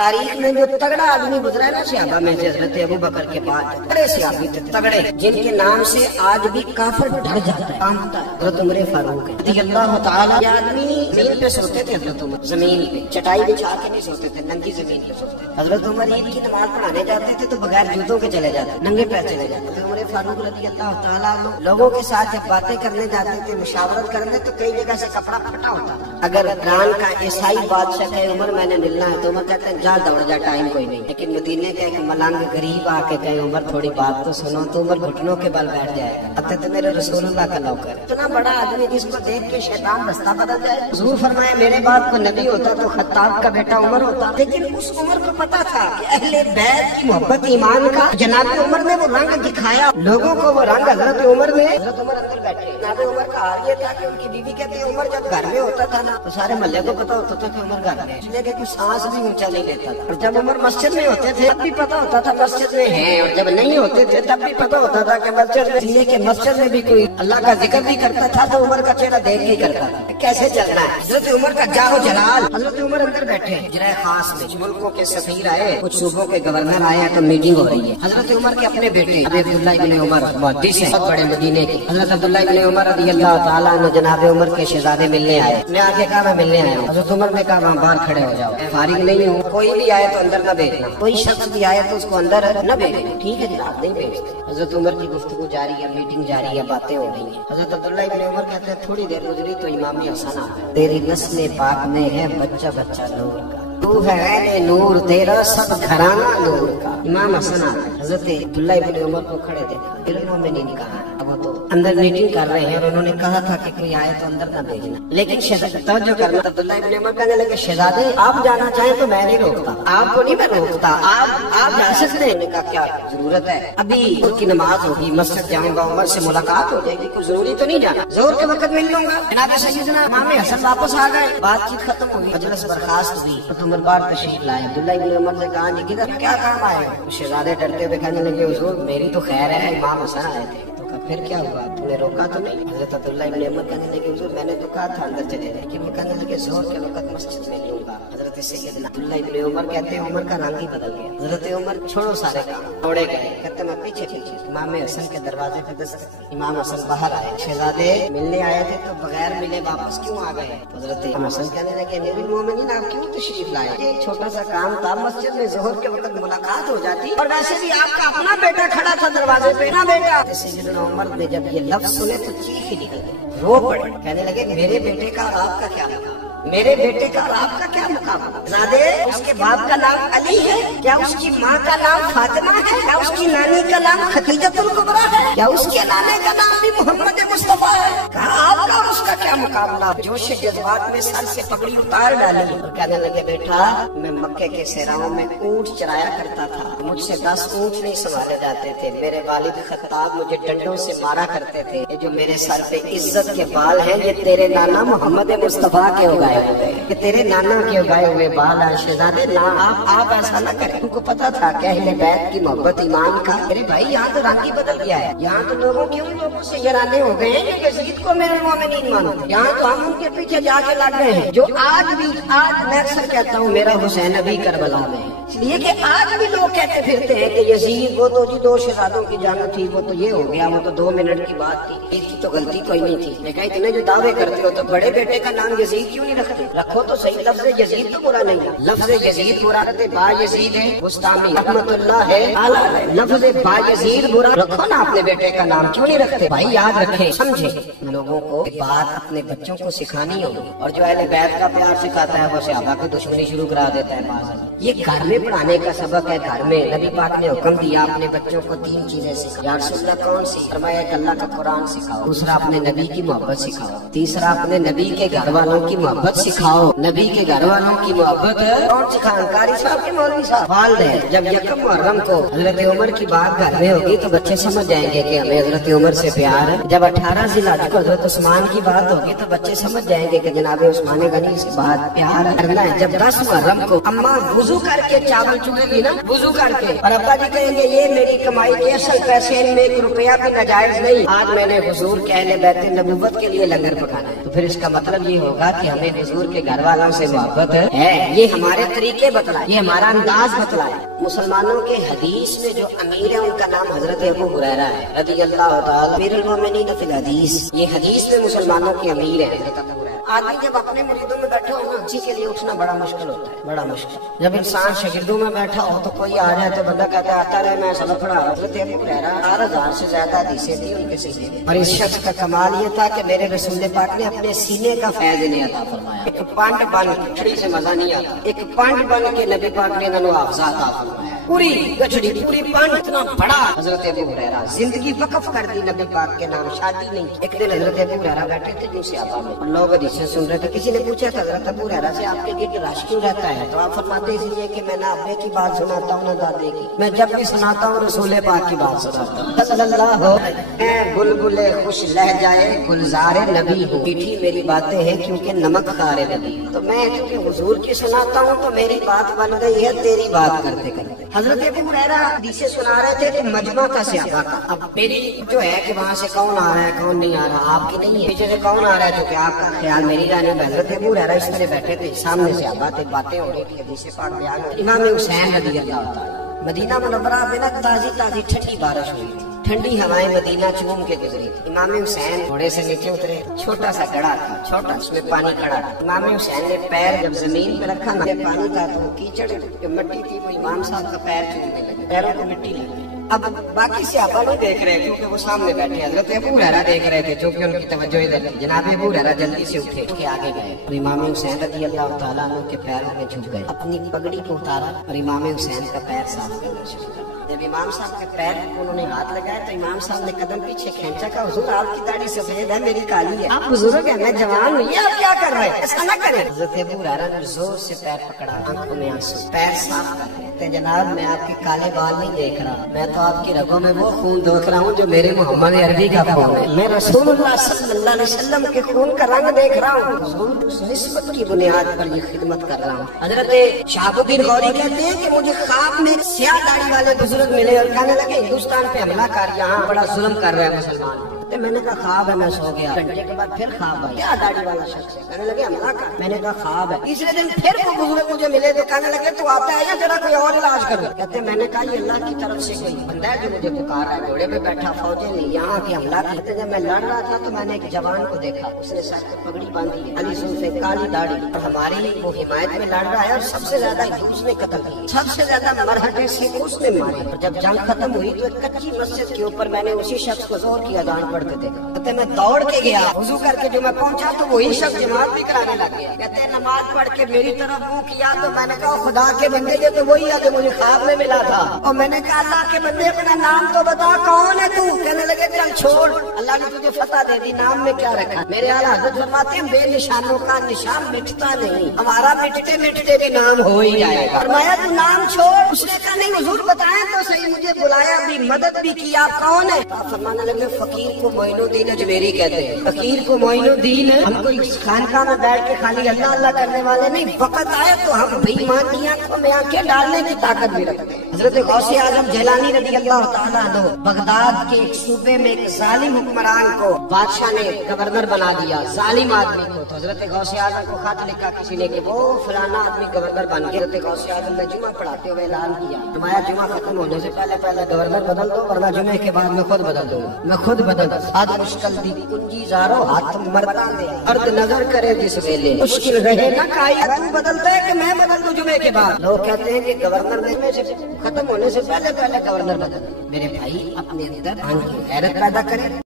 तारीख में जो तगड़ा आदमी गुजरा है ना सहाबा में से हजरत अबू बकर के बाद बड़े सहाबी थे तगड़े, जिनके नाम से आज भी काफिर डर जाता है, कांपता है, हजरत उमर फारूक है अल्लाह ताला। ये आदमी जमीन पे सोते थे, हजरत उमर जमीन पे चटाई बिछा के नहीं सोते थे, नंगी जमीन पे सोते थे। हजरत उमर ईद की नमाज पढ़ाने जाते थे तो बगैर जूतों के चले जाते, नंगे पैर चले जाते थे। उमर फारूक रज़ी अल्लाह ताला लोगों के साथ जब बातें करने जाते थे, मुशावरत करने, तो कई जगह से कपड़ा फटा होता था। अगर ईरान का ईसाई बादशाह कहे उमर मैंने मिलना है, तो उमर कहते हैं जा दौड़ जा, टाइम कोई नहीं। लेकिन मदीने का एक मलंग गरीब आके कहे उमर थोड़ी बात तो सुनो, तो उमर घुटनों के बल बैठ जाएगा। अब तो मेरे रसूलुल्लाह का नौकर, इतना बड़ा आदमी जिसको देख के शैतान रास्ता बदल जाए। हुजूर फरमाए मेरे बाद को नबी होता तो खत्ताब का बेटा उमर होता। लेकिन उस उमर को पता था कि अहले बैत की मोहब्बत ईमान का जनाब उमर ने वो रंग दिखाया लोगों को, वो रंग हजरत उमर ने। हजरत उमर अंदर बैठे, जनाब उमर का हाल ये था कि उनकी बीवी कहती है उमर जब घर में होता था ना तो सारे मोहल्ले को पता होता था कि उमर घर में, इसलिए कि सांस भी ऊंचा नहीं लेता था। और जब उमर मस्जिद में होते थे तब भी पता होता था मस्जिद में है, और जब नहीं होते थे तब भी पता होता था कि मस्जिद में, इसलिए कि मस्जिद में भी कोई अल्लाह का जिक्र भी करता था तो उमर का चेहरा देख ही करता था कैसे चलना है। हजरत उमर का जाहो जलाल। हजरत उमर अंदर बैठे जरा खास में, मुल्कों के सफीर आए, कुछ सूबों के गवर्नर आए, तो मीटिंग हो रही है। हजरत उमर के अपने बेटे अब्दुल्लाह इब्न उमर मुहद्दिस है, बहुत बड़े मदीने के। हजरत अब्दुल्लाह इब्न उमर रज़ी अल्लाह ताला अन्हु जनाब उमर के शहजादे मिलने आए। मैं आगे कहा मैं मिलने आया हूँ। हजरत उमर ने कहा वहाँ बाहर खड़े हो जाओ, फारिग नहीं हूँ, कोई भी आए तो अंदर न भेजना, कोई शख्स भी आए तो उसको अंदर न भेजना। ठीक है जनाब, नहीं भेजते। हजरत उमर की गुफ्तगू जारी है, मीटिंग जारी है, बातें हो रही है। हजरत अब्दुल्लाह इब्न उमर कहते हैं थोड़ी देर गुजरी तो इमाम हसन आ गए। तेरी नस्ल पाक में है बच्चा बच्चा नूर का, तू है ऐने नूर तेरा सब घराना नूर का। इमाम हसन आ गए। हजरत अब्दुल्लाह इब्न उमर को खड़े देखा, दिलों में नहीं कहा। अब वो तो अंदर मीटिंग कर रहे हैं और उन्होंने कहा था कि कोई आए तो अंदर न भेजना, लेकिन तवज्जो करना। अब्दुल्लाह इब्न उमर कहने लगे शहजादे आप जाना चाहें तो मैं नहीं रोकता, आपको नहीं मैं रोकता, आप जा सकते हैं। का क्या जरूरत है, अभी उसकी नमाज होगी, मस्जिद जाऊंगा, उमर से मुलाकात हो जाएगी, कोई जरूरी तो नहीं जाना, जोर के वक्त मिल लूंगा। जनाब सैयदना इमाम हसन वापस आ गए, बातचीत खत्म हुई, मजलिस बर्खास्त हुई। तो उमर बार तशरीफ लाए। अब्दुल्लाह इब्न उमर से कहा जी किधर क्या काम आए? शहजादे डरते हुए कहने लगे हुजूर मेरी तो खैर है, इमाम हसन आए थे। तो कहा फिर क्या हुआ, तूने रोका तो नहीं? हजरत अब्दुल्लाह इब्न उमर कहने लगे हुजूर मैंने तो कहा था अंदर चले जाए, लेकिन वो कहने लगे जोर के वक्त मस्जिद में लूंगा। हजरत सैयदना अब्दुल्लाह इब्न उमर कहते हैं उमर का रंग ही बदल गया। हजरत उमर छोड़ो सारे काम, दौड़े गए, कहते मैं पीछे पीछे इमाम हसन के दरवाजे पे दस्तक। इमाम हसन बाहर आए, शहजादे मिलने आए थे तो बगैर मिले वापस क्यों आ गए? हजरत हसन कहने लगे अमीरुल मोमिनीन आप क्यों तशरीफ लाए? एक छोटा सा काम था, मस्जिद में जोहर के वक्त मुलाकात हो जाती, और वैसे भी आपका अपना बेटा खड़ा था दरवाजे पे ना बेटा। सैयदना उमर ने जब ये लफ्ज सुने तो चीख ही निकल गई, रो पड़े, कहने लगे मेरे बेटे का आपका क्या मुकाम, मेरे बेटे का आपका क्या मुकाम? ज़ादे उसके बाप का नाम अली है क्या? उसकी माँ का नाम फातिमा है क्या? उसकी नानी का नाम खदीजतुल कुबरा है क्या? उसके नाने का नाम भी मोहम्मद मुस्तफा है? कहा आपका और उसका क्या मुकाबला? जोश जज्बात में सर से पगड़ी उतार डाली और कहने लगे बेटा मैं मक्के के सेराओं में ऊँट चराया करता था, मुझसे 10 ऊँट नहीं संभाले जाते थे, मेरे वालिद खत्ताब मुझे डंडों से मारा करते थे, ये जो मेरे सर पे इज्जत के बाल हैं ये तेरे नाना मोहम्मद मुस्तफा के उगाए कि तेरे नाना के उगाए हुए बाल हैं। शहजादे ना आप ऐसा न करें, उनको पता था कि अहले बैत की मोहब्बत ईमान का। मेरे भाई यहाँ तो रंग ही बदल गया है, यहाँ तो लोगों क्यों लोगों से यराने हो गए हैं जो यजीद को मेरे मोमिनीन मानते, यहाँ तो हम उनके पीछे जाके लग गए हैं। जो आज मैं अक्सर कहता हूँ मेरा हुसैन अभी करबला में है, इसलिए कि आज भी लोग कहते फिरते हैं कि यजीद वो तो जी 2 शहजादों की जान थी, वो तो ये हो गया, वो तो 2 मिनट की बात थी, इसकी तो गलती कोई नहीं थी। मैं कहा इतने जो दावे करते हो तो बड़े बेटे का नाम यजीद क्यों नहीं रखते? रखो तो सही, लफ्ज़ यजीद तो बुरा नहीं है, लफ्ज़ यजीद बुरा रहते बा यजीद है मुस्तामी रहमतुल्लाह है आला है, लफ्ज़ बा यजीद बुरा रखो ना, अपने बेटे का नाम क्यों नहीं रखते? भाई याद रखें, समझे, लोगों को बात अपने बच्चों को सिखानी होगी, और जो अहले बैत का प्यार सिखाता है वो सहाबा की दुश्मनी शुरू करा देता है। बाज़ ये घर में पढ़ाने का सबक है, घर में नबी पाक ने हुक्म दिया अपने बच्चों को 3 चीजें सिखाओ। या रसूलल्लाह कौन सी? फरमाया अल्लाह का कुरान सिखाओ, दूसरा अपने नबी की मोहब्बत सिखाओ, तीसरा अपने नबी के घर वालों की मोहब्बत सिखाओ। नबी के घर वालों की मोहब्बत कौन सिखाए? कारी साहब के मौलवी साहब वालिदैन। जब यकम मुहर्रम को हजरत उमर की बात घर में होगी तो बच्चे समझ जाएंगे कि हमें हजरत उमर से प्यार है। जब 18 ज़िलहज को हजरत उस्मान की बात होगी तो बच्चे समझ जाएंगे कि जनाब उस्मान गनी से बात प्यार करना है। जब 10 मुहर्रम को अम्मा वुजू करके चावल चुगेगी ना, वुजू करके, और अब्बा जी कहेंगे ये मेरी कमाई के असल पैसे, इनमें 1 रुपया भी नाजायज नहीं, आज मैंने हुजूर के अहले बैत नबुव्वत के लिए लंगर पकाना है, तो फिर इसका मतलब ये होगा कि हमें हुजूर के घर वालों से मोहब्बत है। ये हमारे तरीके बतलाए, ये हमारा अंदाज बतलाए। मुसलमानों के हदीस में जो अमीर है उनका नाम हजरत अबू हुरैरा है रज़ी अल्लाह ताला अमीरुल मोमिनीन फिल हदीस। ये हदीस में मुसलमानों के अमीर है हजरत अबू हुरैरा। आदमी जब अपने मुरीदों में बैठा हो ना, किसी के लिए उठना बड़ा मुश्किल होता है, बड़ा मुश्किल। जब इंसान शागिर्दों में बैठा हो तो कोई आ जाए तो बंदा कहता है आता रहे मैं सबक पढ़ा रहा। हजरत अबू हुरैरा 4000 से ज्यादा हदीसें थी उनके सीने में, और इस शख्स का कमाल ये था कि मेरे रसूल पाक ने अपने सीने का फैज इन्हें अता फरमाया। एक पंड बन गठड़ी से मजा नहीं आता, एक पंड बन के नबी पाक ने इन्होंने हाफजा अता फरमाया। पूरी गठड़ी पूरी पंड इतना बड़ा हजरत अबू हुरैरा जिंदगी वक्फ कर दी नबी पाक के नाम, शादी नहीं। एक दिन हजरत अबू हुरैरा बैठे थे जो सियाबा में, लोग हदीसें सुन रहे थे। किसी ने पूछा था हजरत अबू हुरैरा से आपके गिर्द रश क्यों रहता है? तो आप फरमाते इसलिए कि मैं ना अब्बे की बात सुनाता हूँ ना दादे की, मैं जब भी सुनाता हूँ रसूल पाक की बात सुनाता हूँ सल्लल्लाहु। मैं बुलबुले खुश लह जाए गुलजारे नबी हूँ, मीठी मेरी बातें हैं क्योंकि नमक खारे नबी। तो मैं क्योंकि हुजूर की सुनाता हूँ तो मेरी बात बन गई है तेरी बात करते करते। हजरत अबू हुरैरा हदीसें सुना रहे थे कि मजमा था सियाबा का। अब मेरी जो है कि वहाँ से कौन आ रहा है कौन नहीं आ रहा, आपकी नहीं है, पीछे से कौन आ रहा है तो क्या आपका ख्याल मेरी रानी में। हजरत अबू हुरैरा इस तरह बैठे थे, सामने सियाबा थे, बातें हो रही थी, हदीसें पाक बयान हो रही। इमाम हुसैन रज़ी अल्लाह ताला मदीना मुनव्वरा में ना ताजी ताजी ठंडी बारिश हुई थी, ठंडी हवाएं मदीना चूम के गुजरी थी। इमाम हुसैन घोड़े से नीचे उतरे, छोटा सा गड़ा था, छोटा, उसमें पानी खड़ा था। इमाम हुसैन ने पैर जब जमीन पे रखा ना, पानी था तो कीचड़ जो मिट्टी थी वो इमाम साहब का पैर चूमने लगे, पैरों को मिट्टी लग गई। अब बाकी सियाबा नहीं देख रहे क्योंकि वो सामने बैठे, हजरत अबू हुरैरा देख रहे थे जो कि उनकी तवज्जो इधर थी। जनाब अबू हुरैरा जल्दी से उठे के आगे गए और इमाम हुसैन रज़ी अल्लाह ताला अन्हु के पैरों में झुक गए, अपनी पगड़ी को उतारा और इमाम हुसैन का पैर साफ करना शुरू कर। जब इमाम साहब के पैर को उन्होंने हाथ लगाया तो इमाम साहब ने कदम पीछे खींचा, का हुजूर आपकी दाढ़ी सफेद है मेरी काली है, आप बुजुर्ग हैं मैं जवान हूँ, ये आप क्या कर रहे हैं, ऐसा न करें। हजरत अबू हुरैरा ने जोर से पैर पकड़ा, आंखों में आंसू, पैर साफ कर रहे थे। जनाब मैं आपके काले बाल नहीं देख रहा, मैं तो आपकी रगों में वो खून देख रहा हूँ जो मेरे मोहम्मद अरबी का खून है, मैं रसूलुल्लाह सल्लल्लाहु अलैहि वसल्लम के खून का रंग देख रहा हूँ, उस निस्बत की बुनियाद पर ये खिदमत कर रहा हूँ। हजरत शहाबुद्दीन गौरी कहते हैं कि मुझे ख्वाब में स्याह दाढ़ी वाले बुजुर्ग मिले और कहने लगे हिंदुस्तान पे हमला कर, यहाँ बड़ा जुल्म कर रहे हैं मुसलमान। तो मैंने कहा ख्वाब है, मैं सो गया। घंटे के बाद फिर ख्वाब आया, क्या दाढ़ी वाला शख्स है, कहने लगे हमला कर, मैंने कहा ख्वाब है। तीसरे दिन फिर वो बुजुर्ग मुझे मिले तो कहने लगे तू आता है या जरा कोई और इलाज करो। कहते मैंने कहा ये अल्लाह की तरफ से कोई बंदा है जो मुझे पुकार रहा है, घोड़े पे बैठा, फौजें नहीं यहाँ के हमला करते। जब मैं लड़ रहा था तो मैंने एक जवान को देखा, उसने सर पे पगड़ी बांधी है, काली सुल्फे, काली दाढ़ी, और हमारी वो हिमायत में लड़ रहा है और सबसे ज्यादा उसने कत्ल किया, सबसे ज्यादा मरहटे से उसने मारे। जब जंग खत्म हुई तो एक कच्ची मस्जिद के ऊपर मैंने उसी शख्स को जोर की अजान पढ़ते देखा। कहते मैं दौड़ के गया, वुजू करके जो मैं पहुंचा तो वही शख्स जमात भी कराने लग गया। कहते नमाज पढ़ के मेरी तरफ मुंह किया तो मैंने कहा खुदा के बंदे ये तो वही है जो मुझे ख्वाब में मिला था। और मैंने कहा अल्लाह के बंदे अपना नाम तो बता कौन है तू? कहने लगे चल छोड़, अल्लाह ने तुझे फतह दे दी, नाम में क्या रखा। मेरे आला हज़रत फरमाते हैं बेनिशानों का निशान मिटता नहीं, हमारा मिटते मिटते भी नाम हो ही जाएगा। फरमाया तू नाम छोड़, उसने कहा नहीं हुजूर बताएं तो सही, मुझे बुलाया भी, मदद भी की, आप कौन है? आप फरमाने लगे फकीर को मोइनुद्दीन अजमेरी कहते हैं, फकीर को मोइनुद्दीन। हमको इस खानका में बैठ के खाली अल्लाह अल्लाह करने वाले नहीं, वक्त आए तो हम बेईमान की आंखों में आंखें डालने की ताकत भी रखते हैं। हजरत गौसे आजम जिलानी रज़ी अल्लाह ताला अन्हु बगदाद के एक सूबे में एक जालिम हुक्मरान को बादशाह ने गवर्नर बना दिया, जालिम आदमी को। तो हजरत गौसे आजम को खत लिखा किसी ने कि वो फलाना आदमी गवर्नर बन गया। हजरत गौसे आजम ने जुमा पढ़ाते हुए ऐलान किया तुम्हारा जुमा खत्म होने से पहले पहले गवर्नर बदल दो, वरना जुमे के बाद मैं खुद बदल दूंगा, मैं खुद बदल। आज मुश्किल दी कुंजी जारो हाथ मरता दे, अर्द नजर करे जिस वेले, मुश्किल रहे ना काई, तू बदलता है कि मैं बदल दूं जुमे के बाद। लोग कहते हैं कि गवर्नर में से खत्म होने से पहले पहले गवर्नर बदल। मेरे भाई अपने अंदर गैरत पैदा करें।